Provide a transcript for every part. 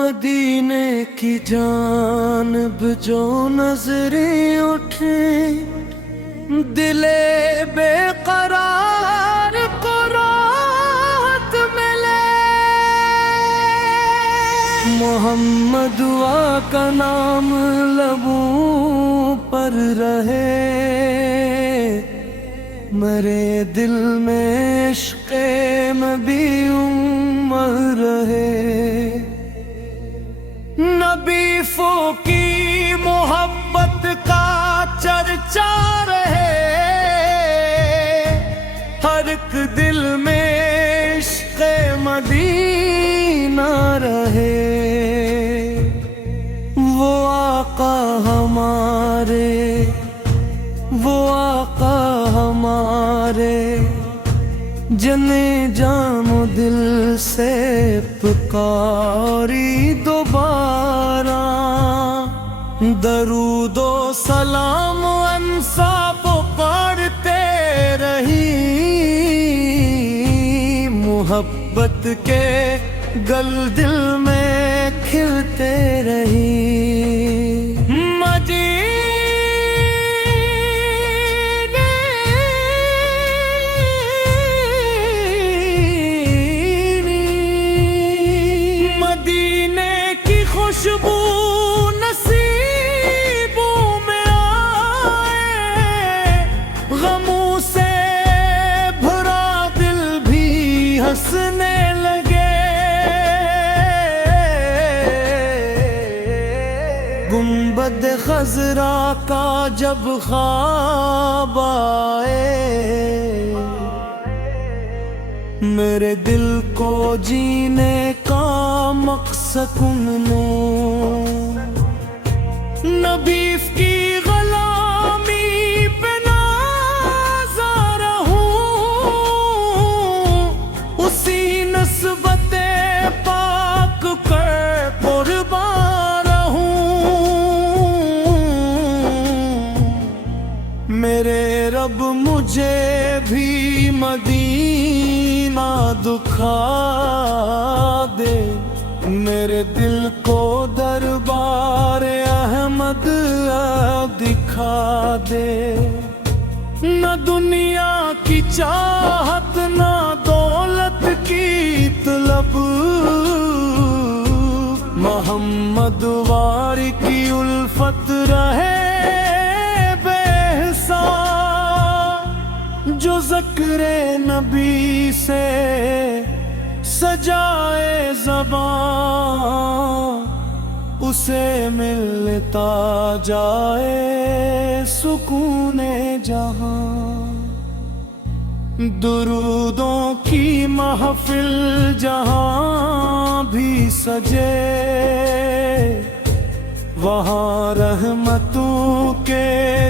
مدینے کی جانب جو نظریں اٹھیں دل بے قرار کو راحت ملے، محمد کا نام لبوں پر رہے، میرے دل میں عشق نبی عمر رہے، نبی فو کی محبت کا چرچا رہے، ہر ایک دل میں عشق مدینہ رہے، وہ آقا ہمارے، وہ آقا ہمارے، جنے جام دل سے پکاری دوبارہ، درود و سلام انصاف پڑھتے رہی، محبت کے گل دل میں کھلتے رہی، خوشبو نصیبوں میں آئے، غموں سے بھرا دل بھی ہنسنے لگے، گنبد خضرا کا جب خواب آئے، میرے دل کو جینے کا مقصد نبی کی غلامی پہ نازا ہوں، اسی نسبت پاک کر قربان رہوں، میرے رب مجھے بھی مدینہ دکھا دے، میرے دل کو دربار احمد دکھا دے، نہ دنیا کی چاہت نہ دولت کی طلب، محمد واری کی الفت رہے بے حساب، جو ذکر نبی سے سجائے زبان، اسے ملتا جائے سکون جہاں، درودوں کی محفل جہاں بھی سجے، وہاں رحمتوں کے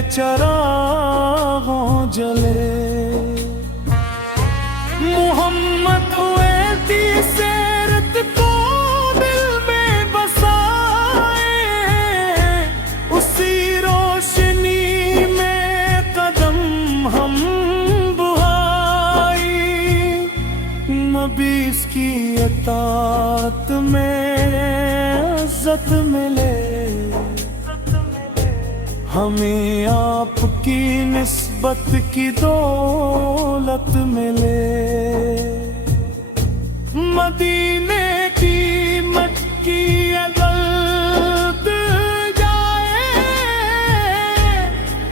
چراغوں جلے، محمد سیرت کو دل میں بسائے، اسی روشنی میں قدم ہم بہائی، نبی کی اطاعت میں عزت ملے، ہمیں آپ کی نسبت کی دولت ملے، مدینے کی مٹی اگر جائے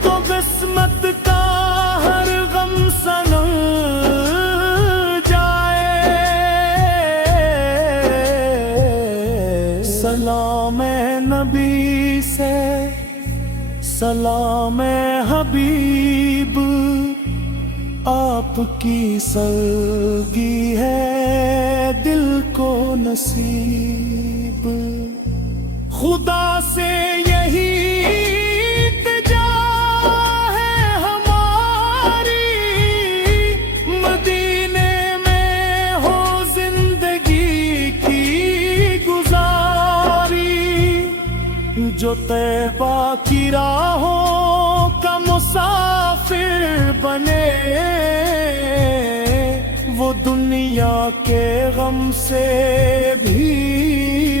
تو قسمت کا ہر غم سنل جائے، سلام نبی سے سلام حبیب، آپ کی سلگی ہے دل کو نصیب، خدا سے یہی التجا ہے ہماری، مدینے میں ہو زندگی کی گزاری، جو طیبہ کی راہوں کا مسافر بنے، وہ دنیا کے غم سے بھی